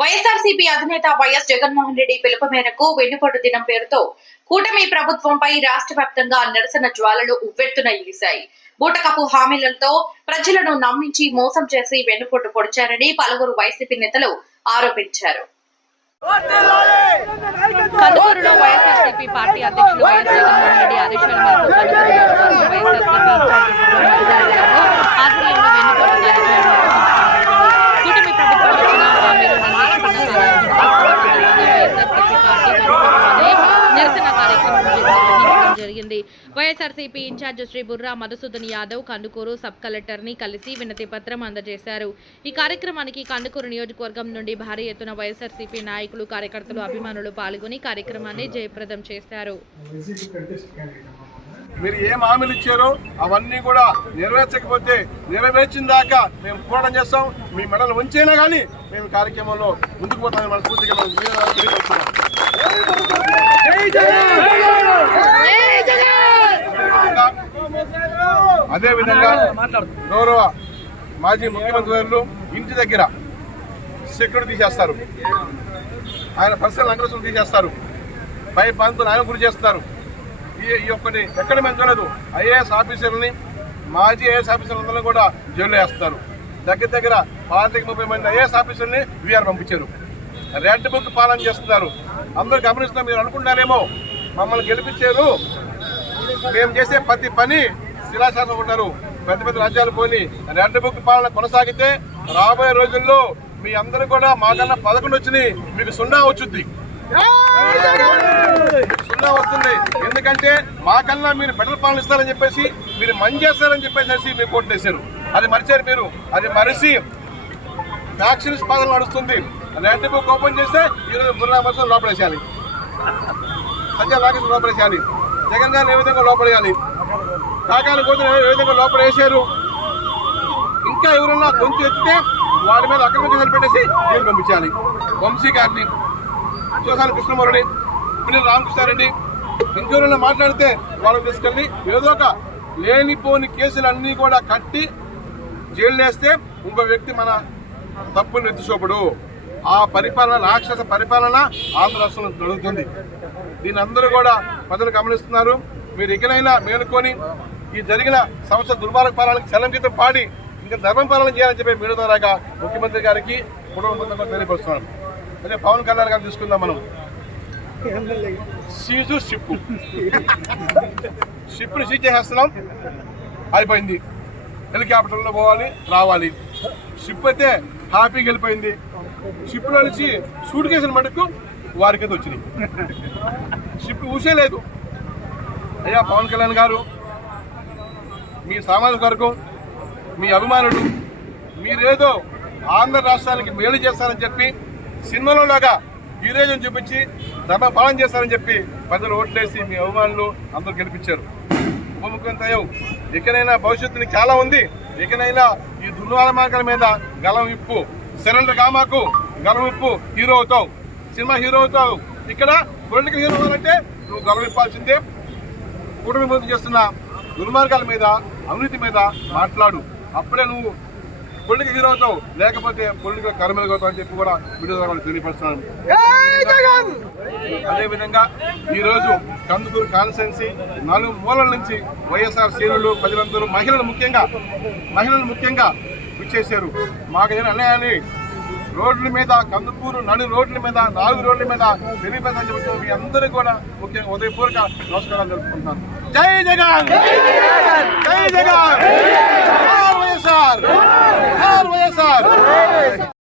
వైఎస్ఆర్సీపీ అధినేత వైఎస్ జగన్మోహన్ రెడ్డి పిలుపు మేరకు వెన్నుపోటు దినం పేరుతో కూటమి ప్రభుత్వంపై రాష్ట్ర వ్యాప్తంగా నిరసన జ్వాలలు ఉవ్వెత్తున ఎగిశాయి. బూటకపు హామీలతో ప్రజలను నమ్మించి మోసం చేసి వెన్నుపోటు పొడిచారని పలువురు వైసీపీ నేతలు ఆరోపించారు. కందుకూరులో వైఎస్ఆర్సీపీ పార్టీ అధ్యక్షులు వైఎస్ జగన్మోహన్ రెడ్డి ఆదేశాల మేరకు ఆధ్వర్యంలో వెన్నుపోటు కార్యక్రమం కూటమి ప్రభుత్వం ఇచ్చిన హామీలు నిరసన కార్యక్రమం నిర్వహించడం జరిగింది. YSRCP incharge Shri Burra Madhusudan Yadav Kandukur sub collector ని కలిసి వినతి పత్రం అందజేశారు. ఈ కార్యక్రమానికి కందుకూరు నియోజకవర్గం నుండి భారీ ఎత్తున వైఎస్ఆర్సీపీ నాయకులు, కార్యకర్తలు, అభిమానులు పాల్గొని కార్యక్రమాన్ని జయప్రదం చేశారు. మీరు ఏం హామీలు ఇచ్చారో అవన్నీ కూడా నెరవేర్చకపోతే నెరవేర్చిన దాకా మేము పోరాటం చేస్తాం. మీ మెడలు ఉంచైనా కానీ మేము కార్యక్రమంలో ముందుకు పోతామని మనస్ఫూర్తిగా అదేవిధంగా గౌరవ మాజీ ముఖ్యమంత్రి గారు ఇంటి దగ్గర సెక్యూరిటీ తీసేస్తారు, ఆయన పర్సనల్ అంగరసం తీసేస్తారు, పై ప్రాంతం ఆయన గురి చేస్తారు. ఈ ఒక్కటి ఎక్కడ మేము చూడలేదు. ఐఏఎస్ ఆఫీసర్లని, మాజీ ఐఏఎస్ ఆఫీసర్లందరినీ కూడా జైల్లో వేస్తారు. దగ్గర 30 మంది ఐఏఎస్ ఆఫీసర్ని వీఆర్ పంపించారు. రెడ్ బుక్ పాలన చేస్తున్నారు. అందరూ గమనిస్తున్నారు. మీరు అనుకుంటారేమో మమ్మల్ని గెలిపించారు, మేము చేసే ప్రతి పని శిలాశాసనం ఉంటారు. పెద్ద రాజ్యాలు పోయి రెడ్ బుక్ పాలన కొనసాగితే రాబోయే రోజుల్లో మీ అందరూ కూడా మాకన్నా 11 వచ్చినాయి, మీకు 0 వచ్చుద్ది. 0 వస్తుంది. ఎందుకంటే మాకన్నా మీరు బెటర్ పాలన ఇస్తారని చెప్పేసి, మీరు మంచి చేస్తారని చెప్పేసి మీరు కోర్టు వేశారు. అది మరిచారు మీరు. అది మరిచి ఫ్యాక్షన్స్ పాలన నడుస్తుంది. రెడ్ బుక్ ఓపెన్ చేస్తే ఈరోజు బుర్రా మధుసూదన్ లోపడేసేయాలి, సత్య రాకేష్ లోపడేసేయాలి, జగన్ గారిని ఏ విధంగా లోపడేయాలి, కాకాని కోతులు ఏ విధంగా లోపడేసారు. ఇంకా ఎవరన్నా గొంతు ఎత్తితే వాడి మీద అక్రమ కేసులు పెట్టేసి జైలు పంపించాలి. వంశీ గారిని, చూసాను కృష్ణమూర్తిని, పిల్లలు రామకృష్ణారెడ్డి, ఇంకెవరైనా మాట్లాడితే వాళ్ళని తీసుకెళ్ళి ఏదో ఒక లేనిపోని కేసులన్నీ కూడా కట్టి జైలు వేస్తే ఇంకో వ్యక్తి మన తప్పులు ఎత్తుచూపడు. ఆ పరిపాలన, రాక్షస పరిపాలన ఆంధ్ర రాష్ట్రంలో జరుగుతుంది. దీని అందరూ కూడా ప్రజలు గమనిస్తున్నారు. మీరు ఇకనైనా మేలుకొని ఈ జరిగిన సంవత్సర దుర్మార్గ పాలనకి చలంకితం పాడి ఇంకా ధర్మం పాలన చేయాలని చెప్పి మీడియా ద్వారాగా ముఖ్యమంత్రి గారికి కుటుంబంతో తెలియపరుస్తున్నాం. అదే పవన్ కళ్యాణ్ గారిని తీసుకుందాం మనం. సీజు షిప్ని సీజ్ చేసేస్తున్నాం, అయిపోయింది. హెలికాప్టర్లో పోవాలి, రావాలి. షిప్ అయితే హ్యాపీగా వెళ్ళిపోయింది. షిప్లో నుంచి సూట్ కేసుల మటుకు వారికైతే వచ్చినాయి. షిప్ ఊసే లేదు. అయ్యా పవన్ కళ్యాణ్ గారు, మీ సామాజిక వర్గం, మీ అభిమానులు, మీరేదో ఆంధ్ర రాష్ట్రానికి మేలు చేస్తారని చెప్పి సినిమాలో లాగా హీరోయిజం చూపించి ధర్మ పాలన చేస్తారని చెప్పి ప్రజలు ఓట్లేసి మీ అభిమానులు అందరూ గెలిపించారు. ఉప ముఖ్యమంత్రి అయ్యావు. ఎక్కడైనా భవిష్యత్తుని చాలా ఉంది. ఎక్కడైనా ఈ దుర్మార్గాల మీద గలం ఇప్పు, సరెండర్ కామాకు గలం ఇప్పు, హీరో అవుతావు, సినిమా హీరో అవుతావు. ఇక్కడ పొలిటికల్ హీరో అవ్వాలంటే నువ్వు గలం ఇప్పాల్సిందే. కూటమి ముందు చేస్తున్న దుర్మార్గాల మీద, అవినీతి మీద మాట్లాడు. అప్పుడే నువ్వు పొలిటికల్ హీరో అవుతావు, లేకపోతే పొలిటికల్ కర్మలు అవుతావు అని చెప్పి కూడా వీడియో తెలియపరుస్తున్నాను. అదేవిధంగా ఈరోజు కందుకూరు కాన్స్టిట్యున్సీ 4 మూలల నుంచి వైఎస్ఆర్ శ్రేణులు, ప్రజలందరూ మహిళలు ముఖ్యంగా విచ్చేశారు. మాకు ఏదైనా అన్యాయాన్ని రోడ్ల మీద, కందుకూరు నడి రోడ్ల మీద, 4 రోడ్ల మీద తెలియపేదని చెబుతూ మీ అందరూ కూడా ముఖ్యంగా ఉదయపూర్వక నమస్కారాలు జరుపుకుంటున్నాను. జై జగన్, జై జగన్.